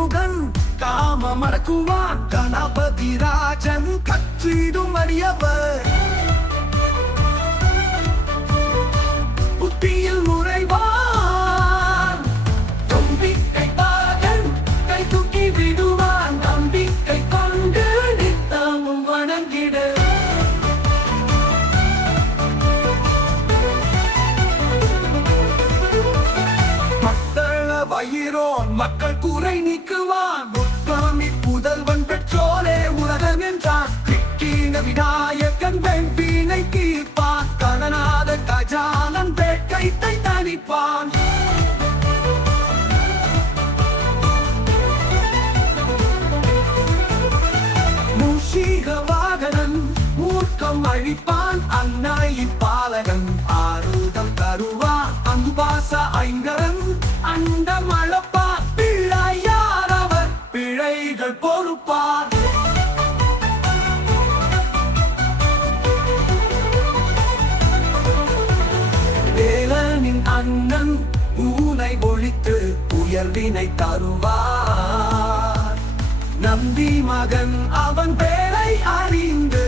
கரிமுகன் காமம் அடக்குவான் கணபதி ராஜன் கற்றிடும் அடியவர் புத்தியில் நுழைவான் தும்பிக்கை பாகன் கை தூக்கி விடுவான் நம்பிக்கை கொண்டு நித்தமும் வணங்கிடு வயிறோன் மக்கள் குறை நீக்குவான் முத்தாமி புதல்வன் பெற்றோரே உலகம் என்றான் கிட்டின விநாயகன் வெண்பீனை கீழ்ப்பான் கணநாத கஜானன் வேட்கைத்தை தணிப்பான் மூஷிக வாகனன் மூர்க்கம் அழிப்பான் அன்னையின் பாலகன் ஆறுதம் தருவான் அங்குபாச ஐங்கரன் அண்டம் அளப்பார் பிள்ளையார் அவர் பிழைகள் பொறுப்பார் வேலனின் அண்ணன் ஊனை ஒழித்து உயர்வினை தருவார் நம்பி மகன் அவன் வேலை அறிந்து